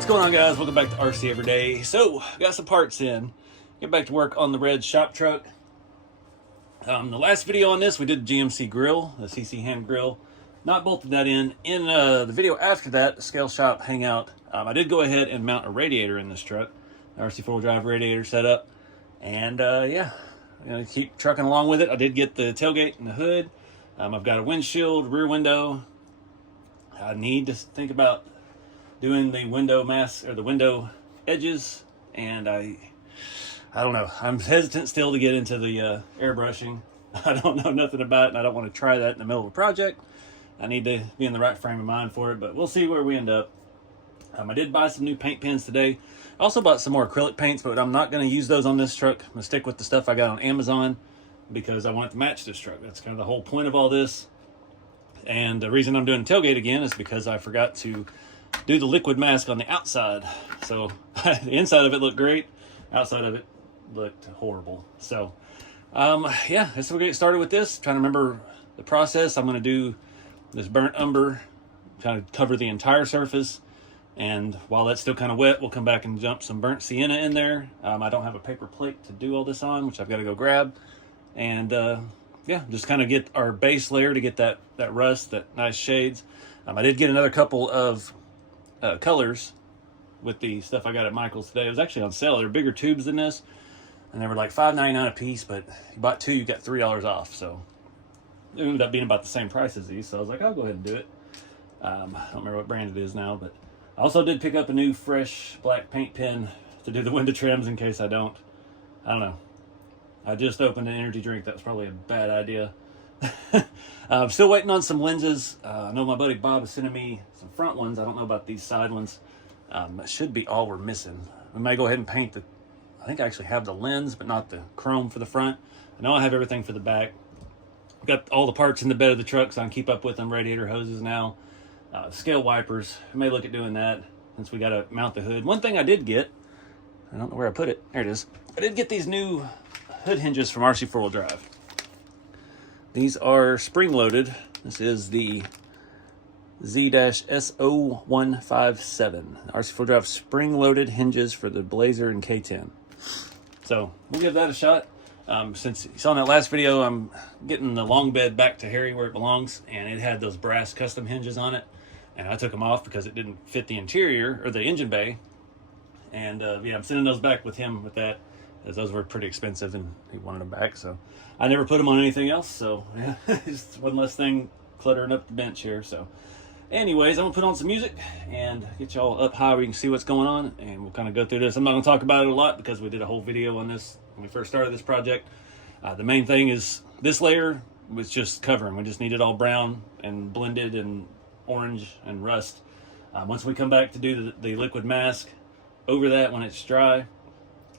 What's going on, guys? Welcome back to RC Everyday. So, got some parts in. Get back to work on the red shop truck. The last video on this, we did GMC grill, the CC hand grill. Not bolted that in. In the video after that, the scale shop hangout, I did go ahead and mount a radiator in this truck. RC four-wheel drive radiator setup. And yeah, I'm going to keep trucking along with it. I did get the tailgate and the hood. I've got a windshield, rear window. I need to think about doing the window mask or the window edges, and I don't know. I'm hesitant still to get into the airbrushing. I don't know nothing about it, and I don't want to try that in the middle of a project. I need to be in the right frame of mind for it, but we'll see where we end up. I did buy some new paint pens today. I also bought some more acrylic paints, but I'm not going to use those on this truck. I'm going to stick with the stuff I got on Amazon because I want it to match this truck. That's kind of the whole point of all this. And the reason I'm doing tailgate again is because I forgot to do the liquid mask on the outside. So the inside of it looked great, outside of it looked horrible. So yeah, so we're getting started with this. Trying to remember the process. I'm going to do this burnt umber, kind of cover the entire surface, and while that's still kind of wet, we'll come back and jump some burnt sienna in there. I don't have a paper plate to do all this on, which I've got to go grab. And yeah, just kind of get our base layer to get that rust, that nice shades. I did get another couple of colors with the stuff I got at Michael's today. It was actually on sale. They're bigger tubes than this, and they were like $5.99 a piece, but you bought two, you got $3 off. So it ended up being about the same price as these, so I was like, I'll go ahead and do it. I don't remember what brand it is now, but I also did pick up a new fresh black paint pen to do the window trims in case I don't know. I just opened an energy drink. That was probably a bad idea. I'm still waiting on some lenses. I know my buddy Bob is sending me some front ones. I don't know about these side ones. That should be all we're missing. We may go ahead and paint the... I think I actually have the lens, but not the chrome for the front. I know I have everything for the back. I've got all the parts in the bed of the truck, so I can keep up with them. Radiator hoses now. Scale wipers. I may look at doing that since we got to mount the hood. One thing I did get... I don't know where I put it. There it is. I did get these new hood hinges from RC four-wheel drive. These are spring-loaded. This is the Z-S0157. RC4 Drive spring-loaded hinges for the Blazer and K10. So we'll give that a shot. Since you saw in that last video, I'm getting the long bed back to Harry where it belongs, and it had those brass custom hinges on it. And I took them off because it didn't fit the interior or the engine bay. And yeah, I'm sending those back with him with that, as those were pretty expensive and he wanted them back. So I never put them on anything else. So yeah, just one less thing cluttering up the bench here. So anyways, I'm gonna put on some music and get y'all up high where you can see what's going on, and we'll kind of go through this. I'm not gonna talk about it a lot because we did a whole video on this when we first started this project. The main thing is this layer was just covering. We just need it all brown and blended and orange and rust. Once we come back to do the liquid mask over that, when it's dry,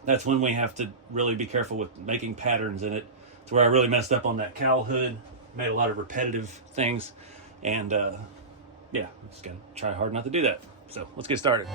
that's when we have to really be careful with making patterns in it. It's where I really messed up on that cowl hood, made a lot of repetitive things, and yeah, just gotta try hard not to do that. So let's get started.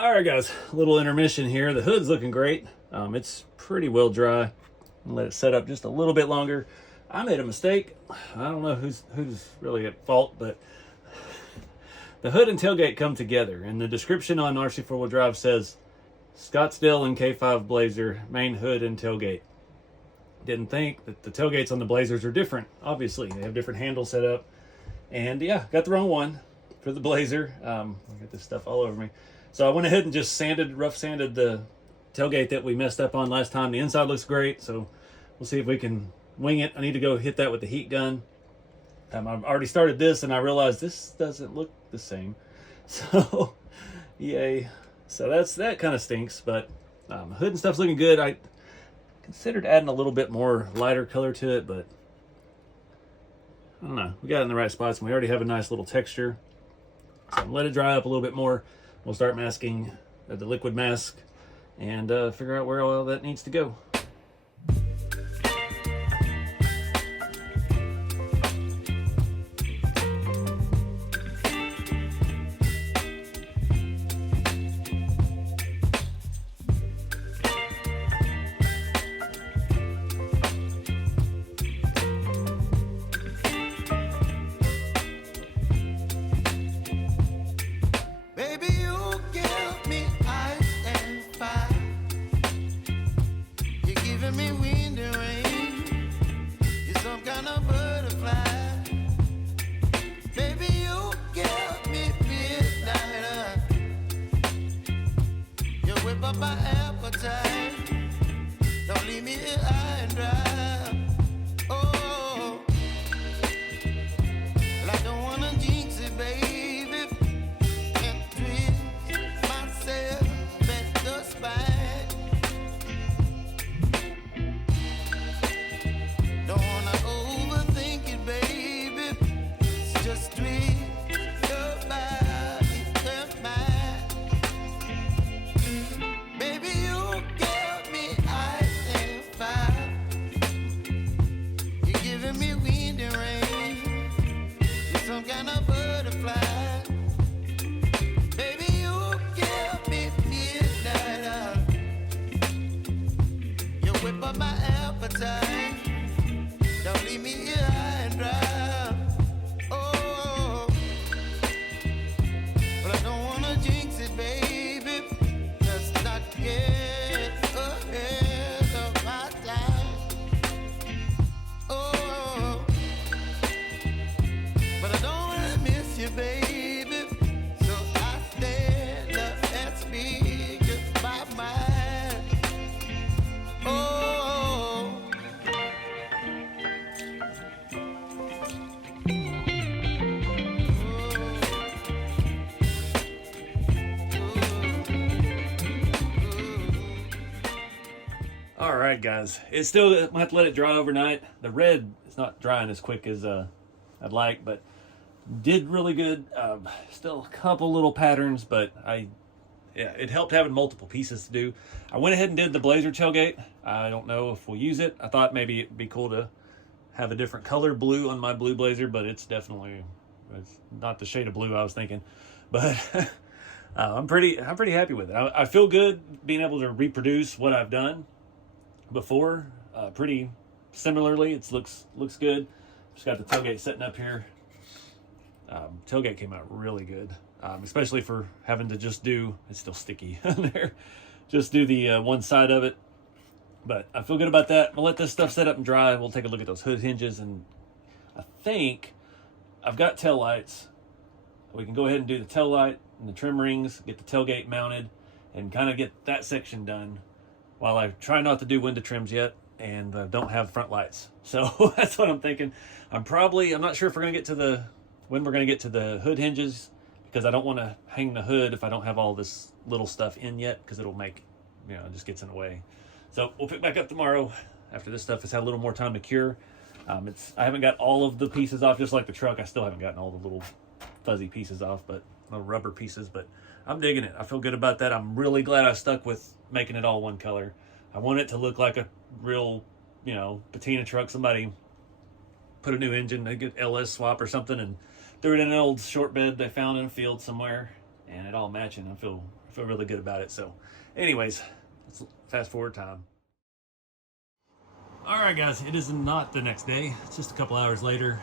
All right, guys, a little intermission here. The hood's looking great. It's pretty well dry. Let it set up just a little bit longer. I made a mistake. I don't know who's really at fault, but the hood and tailgate come together. And the description on RC 4-wheel drive says Scottsdale and K5 Blazer, main hood and tailgate. Didn't think that the tailgates on the Blazers are different. Obviously, they have different handles set up. And yeah, got the wrong one for the Blazer. I got this stuff all over me. So I went ahead and just rough sanded the tailgate that we messed up on last time. The inside looks great, so we'll see if we can wing it. I need to go hit that with the heat gun. I've already started this, and I realized this doesn't look the same. So, yay. So that kind of stinks, but hood and stuff's looking good. I considered adding a little bit more lighter color to it, but I don't know. We got it in the right spots, and we already have a nice little texture. So let it dry up a little bit more. We'll start masking the liquid mask and figure out where all that needs to go. My appetite, don't leave me here high and dry. Oh, well, I don't wanna jinx it, baby, and twist myself at the spine. Don't wanna overthink it, baby. It's just twist your body and mine. My appetite, don't leave me here high and dry. Oh, but I don't wanna jinx it, baby. Let's not get ahead of my time. Oh, but I don't wanna miss you, baby. So I stand up and speak just my mind. Oh. All right, guys. It's still, I might have to let it dry overnight. The red is not drying as quick as I'd like, but did really good. Still a couple little patterns, but it helped having multiple pieces to do. I went ahead and did the Blazer tailgate. I don't know if we'll use it. I thought maybe it'd be cool to have a different color blue on my blue Blazer, but it's not the shade of blue I was thinking. But I'm pretty happy with it. I feel good being able to reproduce what I've done before, pretty similarly. It looks good. Just got the tailgate setting up here. Tailgate came out really good, especially for having to just do, it's still sticky on there, just do the one side of it. But I feel good about that. We'll let this stuff set up and dry. We'll take a look at those hood hinges, and I think I've got tail lights. We can go ahead and do the tail light and the trim rings, get the tailgate mounted, and kind of get that section done while I try not to do window trims yet and don't have front lights. So that's what I'm thinking. I'm not sure if we're going to get to when we're going to get to the hood hinges, because I don't want to hang the hood if I don't have all this little stuff in yet, because it'll make, it just gets in the way. So we'll pick back up tomorrow after this stuff has had a little more time to cure. I haven't got all of the pieces off, just like the truck. I still haven't gotten all the little fuzzy pieces off, but little rubber pieces, but I'm digging it. I feel good about that. I'm really glad I stuck with making it all one color. I want it to look like a real, patina truck. Somebody put a new engine, a good LS swap or something, and threw it in an old short bed they found in a field somewhere, and it all matching. I feel I feel really good about it. So anyways, let's fast forward time. All right, guys, it is not the next day. It's just a couple hours later.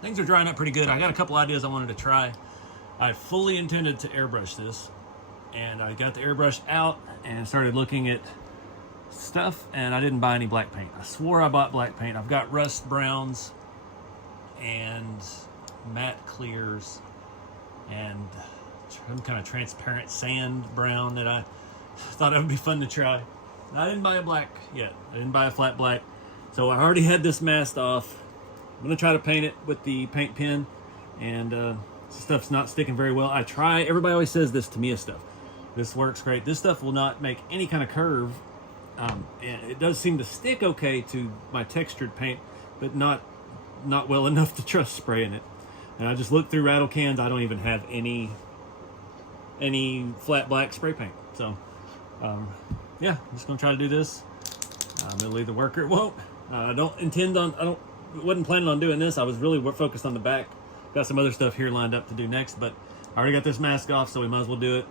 Things are drying up pretty good. I got a couple ideas I wanted to try. I fully intended to airbrush this, and I got the airbrush out and started looking at stuff, and I didn't buy any black paint. I swore I bought black paint. I've got rust browns and matte clears and some kind of transparent sand brown that I thought it would be fun to try. I didn't buy a black yet. I didn't buy a flat black. So I already had this masked off. I'm gonna try to paint it with the paint pen, and stuff's not sticking very well. I try, everybody always says this to me stuff. This works great. This stuff will not make any kind of curve. And it does seem to stick okay to my textured paint, but not well enough to trust spraying it. And I just looked through rattle cans. I don't even have any flat black spray paint. So yeah, I'm just gonna try to do this. It'll either work or it won't. I wasn't planning on doing this. I was really focused on the back. Got some other stuff here lined up to do next, but I already got this mask off, so we might as well do it.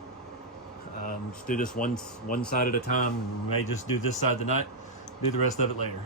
Just do this one side at a time. We may just do this side tonight, do the rest of it later.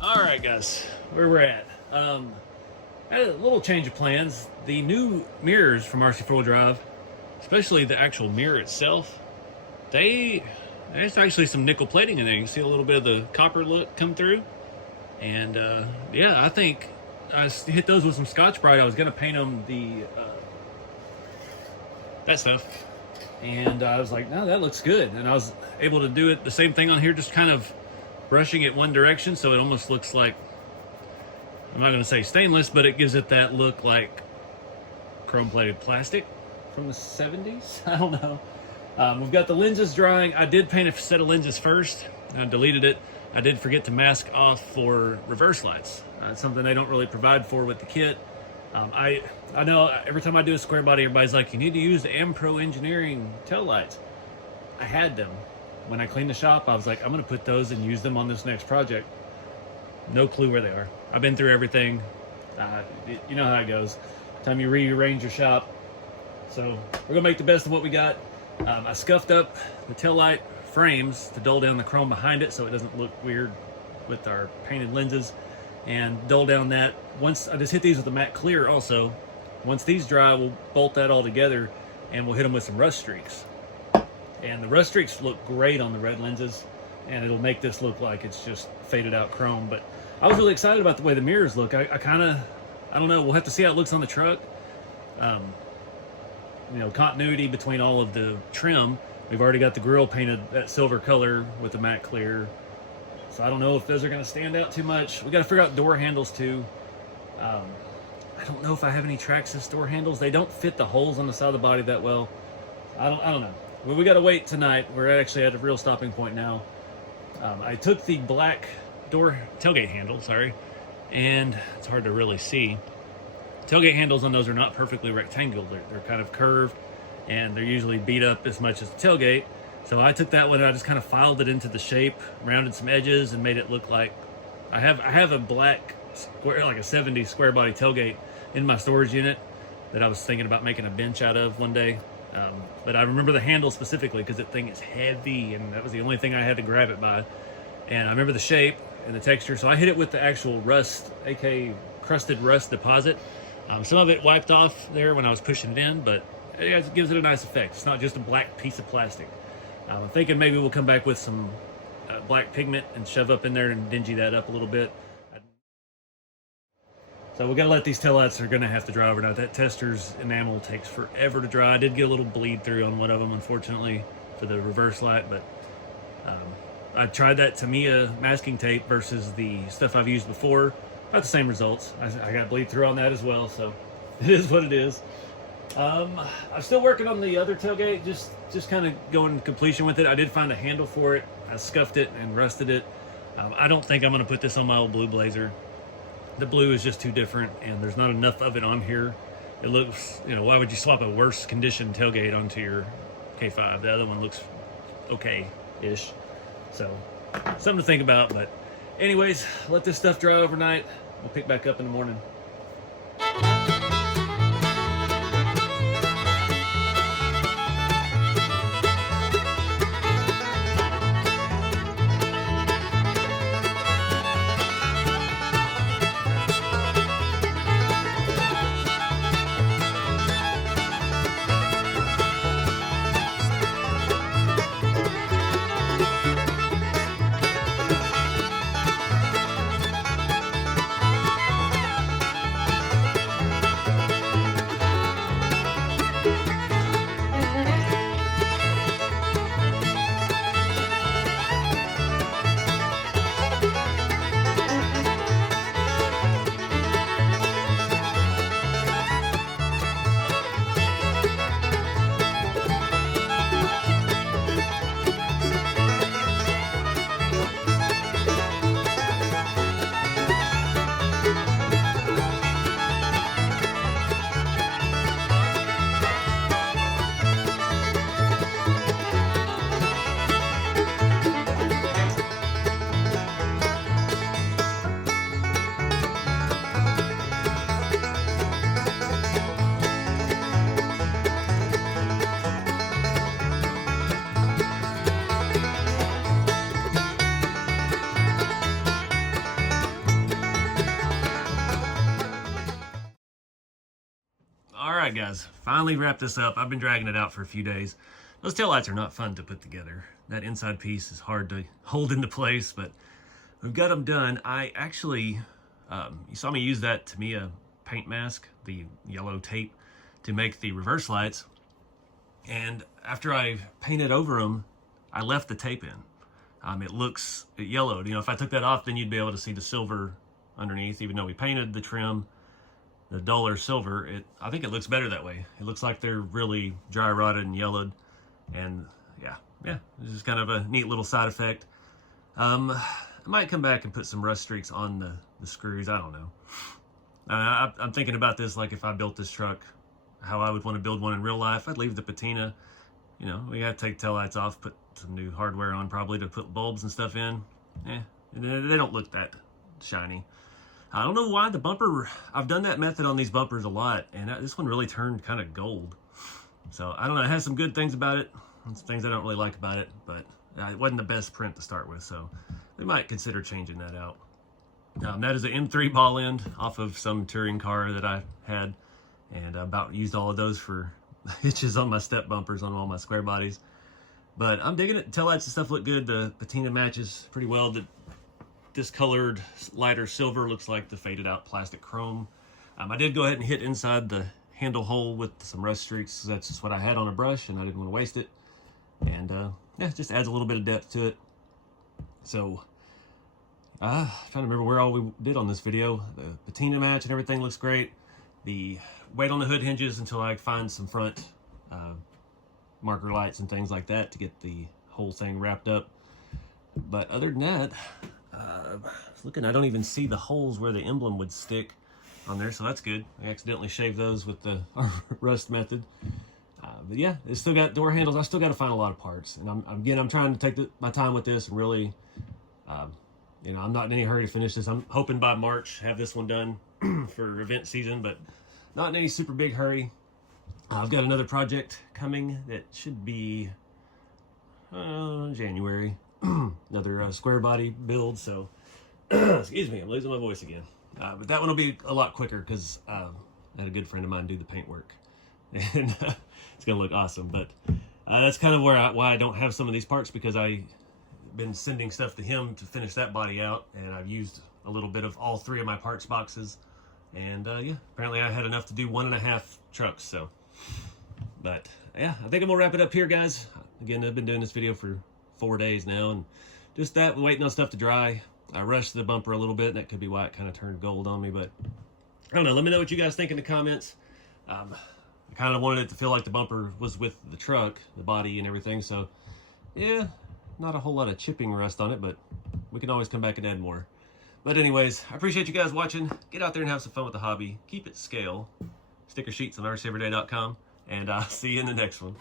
Alright guys, where we're at. I had a little change of plans. The new mirrors from RC4 Drive, especially the actual mirror itself, there's actually some nickel plating in there. You can see a little bit of the copper look come through. And yeah, I think I hit those with some Scotch-Brite. I was going to paint them that stuff. And I was like, no, that looks good. And I was able to do it the same thing on here, just kind of brushing it one direction, so it almost looks like, I'm not going to say stainless, but it gives it that look like chrome-plated plastic from the 70s. I don't know. We've got the lenses drying. I did paint a set of lenses first. I deleted it. I did forget to mask off for reverse lights. It's something they don't really provide for with the kit. I know every time I do a square body, everybody's like, you need to use the M-Pro Engineering tail lights. I had them. When I cleaned the shop, I was like, I'm going to put those and use them on this next project. No clue where they are. I've been through everything. You know how it goes. Time you rearrange your shop. So we're going to make the best of what we got. I scuffed up the tail light frames to dull down the chrome behind it so it doesn't look weird with our painted lenses. And dull down that. Once I just hit these with a matte clear also. Once these dry, we'll bolt that all together and we'll hit them with some rust streaks. And the rust streaks look great on the red lenses, and it'll make this look like it's just faded out chrome. But I was really excited about the way the mirrors look. I don't know, we'll have to see how it looks on the truck. You know, continuity between all of the trim. We've already got the grille painted that silver color with the matte clear. So I don't know if those are going to stand out too much. We got to figure out door handles too. I don't know if I have any Traxxas door handles. They don't fit the holes on the side of the body that well. I don't know. Well, we got to wait tonight. We're actually at a real stopping point now. I took the black tailgate handle, sorry, and it's hard to really see. Tailgate handles on those are not perfectly rectangular. They're kind of curved, and they're usually beat up as much as the tailgate. So I took that one and I just kind of filed it into the shape, rounded some edges, and made it look like I have a black square, like a 70 square body tailgate in my storage unit that I was thinking about making a bench out of one day. But I remember the handle specifically because that thing is heavy, and that was the only thing I had to grab it by. And I remember the shape and the texture, so I hit it with the actual rust, aka crusted rust deposit. Some of it wiped off there when I was pushing it in, but it gives it a nice effect. It's not just a black piece of plastic. I'm thinking maybe we'll come back with some black pigment and shove up in there and dingy that up a little bit. So we gotta let these taillights, are gonna have to dry overnight. That tester's enamel takes forever to dry. I did get a little bleed through on one of them, unfortunately, for the reverse light, but I tried that Tamiya masking tape versus the stuff I've used before. About the same results. I got bleed through on that as well, so it is what it is. I'm still working on the other tailgate, just kind of going to completion with it. I did find a handle for it. I scuffed it and rusted it. I don't think I'm gonna put this on my old blue Blazer. The blue is just too different, and there's not enough of it on here. It looks, why would you swap a worse conditioned tailgate onto your K5? The other one looks okay-ish. So, something to think about, but anyways, let this stuff dry overnight. We'll pick back up in the morning. Alright guys, finally wrapped this up. I've been dragging it out for a few days. Those taillights are not fun to put together. That inside piece is hard to hold into place, but we've got them done. I actually, you saw me use that Tamiya paint mask, the yellow tape, to make the reverse lights. And after I painted over them, I left the tape in. It yellowed. If I took that off, then you'd be able to see the silver underneath, even though we painted the trim the duller silver. I think it looks better that way. It looks like they're really dry rotted and yellowed, and yeah, it's just kind of a neat little side effect. I might come back and put some rust streaks on the screws. I don't know. I'm thinking about this, like if I built this truck, how I would want to build one in real life. I'd leave the patina. We got to take taillights off, put some new hardware on probably to put bulbs and stuff in. They don't look that shiny. I don't know why the bumper, I've done that method on these bumpers a lot, and this one really turned kind of gold. So I don't know, it has some good things about it, and some things I don't really like about it, but it wasn't the best print to start with, so we might consider changing that out. That is an M3 ball end off of some touring car that I had, and I about used all of those for hitches on my step bumpers on all my square bodies. But I'm digging it. Taillights and stuff look good. The patina matches pretty well. The discolored lighter silver looks like the faded out plastic chrome. I did go ahead and hit inside the handle hole with some rust streaks. That's just what I had on a brush, and I didn't want to waste it. And yeah, it just adds a little bit of depth to it. So trying to remember where all we did on this video. The patina match and everything looks great. The wait on the hood hinges until I find some front marker lights and things like that to get the whole thing wrapped up. But other than that, Looking, I don't even see the holes where the emblem would stick on there, so that's good. I accidentally shaved those with the rust method. But yeah, it's still got door handles. I still got to find a lot of parts, and I'm trying to take my time with this and really, you know, I'm not in any hurry to finish this. I'm hoping by March have this one done for event season, but not in any super big hurry. I've got another project coming that should be January. Another square body build, so excuse me, I'm losing my voice again. But that one will be a lot quicker because I had a good friend of mine do the paint work, and it's gonna look awesome. But that's kind of why I don't have some of these parts, because I've been sending stuff to him to finish that body out, and I've used a little bit of all 3 of my parts boxes, and yeah, apparently I had enough to do 1.5 trucks. So, but yeah, I think I'm gonna wrap it up here, guys. Again, I've been doing this video for 4 days now, and just that, waiting on stuff to dry. I rushed the bumper a little bit, and that could be why it kind of turned gold on me, but I don't know. Let me know what you guys think in the comments. I kind of wanted it to feel like the bumper was with the truck, the body and everything, so yeah, not a whole lot of chipping rust on it, but we can always come back and add more. But anyways, I appreciate you guys watching. Get out there and have some fun with the hobby. Keep it scale. Sticker sheets on rceveryday.com, and I'll see you in the next one.